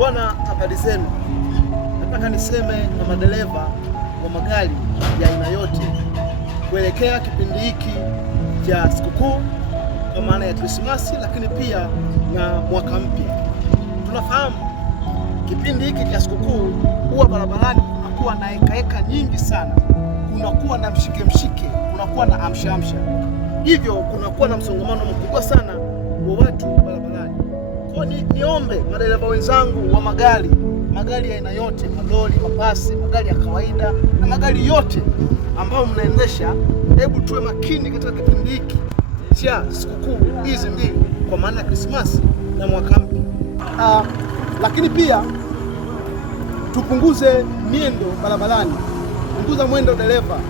Bwana, habari zenu. Nataka niseme na madereva wa magari ya aina yote kuelekea kipindi hiki cha sikukuu kwa maana ya Krismasi, lakini pia na mwaka mpya. Tunafahamu kipindi hiki cha sikukuu huwa barabarani kunakuwa na hekaheka nyingi sana, kunakuwa na mshike, kunakuwa na amsha, hivyo kunakuwa na msongamano mkubwa sana wa watu barabarani. Kwa niombe madereva wenzangu wa magari ya aina yote, malori, mabasi, magari ya kawaida na magari yote ambayo mnaendesha, hebu tuwe makini katika kipindi hiki cha sikukuu hizi mbili kwa maana ya Krismasi na mwaka mpya. Lakini pia tupunguze miendo barabarani. Punguza mwendo dereva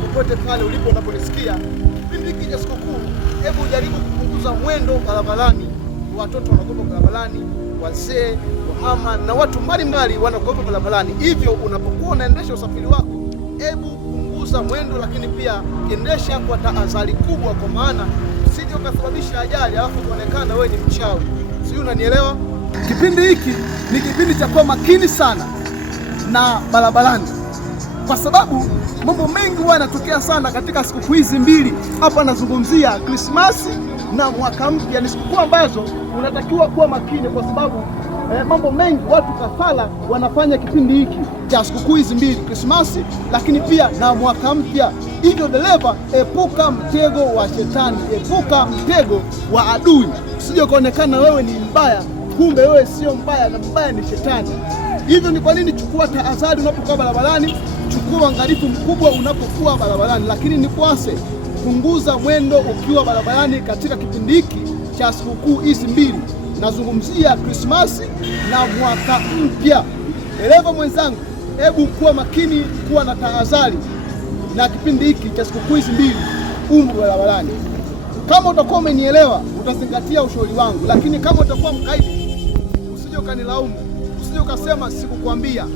popote pale ulipo unaponisikia. Kipindi hiki cha sikukuu, hebu jaribu kupunguza mwendo barabarani. Watoto wanakuwa barabarani, wazee, wamama na watu mbalimbali wanakuwa barabarani. Hivyo unapokuwa unaendesha usafiri wako, hebu punguza mwendo, lakini pia kiendesha kwa tahadhari kubwa, kwa maana usije ukasababisha ajali alafu kuonekana wewe ni mchawi. Sio, unanielewa? Kipindi hiki ni kipindi cha kuwa makini sana na barabarani, kwa sababu mambo mengi huwa yanatokea sana katika sikukuu hizi mbili. Hapa nazungumzia Krismasi na mwaka mpya. Ni sikukuu ambazo unatakiwa kuwa makini, kwa sababu mambo mengi watu kafala wanafanya kipindi hiki cha sikukuu hizi mbili, Krismasi lakini pia na mwaka mpya. Hivyo dereva, epuka mtego wa shetani, epuka mtego wa adui, usije kuonekana wewe ni mbaya, kumbe wewe sio mbaya na mbaya ni shetani. Hivyo ni kwa nini chukua tahadhari unapokuwa barabarani, chukua uangalifu mkubwa unapokuwa barabarani, lakini ni kwase punguza mwendo ukiwa barabarani katika kipindi hiki cha sikukuu hizi mbili. Nazungumzia Krismasi na mwaka mpya. Dereva mwenzangu, hebu kuwa makini, kuwa na tahadhari na kipindi hiki cha sikukuu hizi mbili barabarani. Kama utakuwa umenielewa, utazingatia ushauri wangu, lakini kama utakuwa mkaidi, usije ukanilaumu, usije ukasema sikukwambia,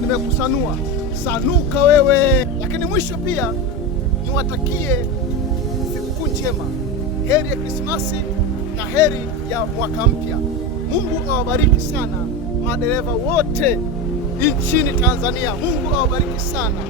nimekusanua. Sanuka wewe. Lakini mwisho pia niwatakie sikukuu njema, heri ya Krismasi na heri ya mwaka mpya. Mungu awabariki sana madereva wote nchini Tanzania. Mungu awabariki sana.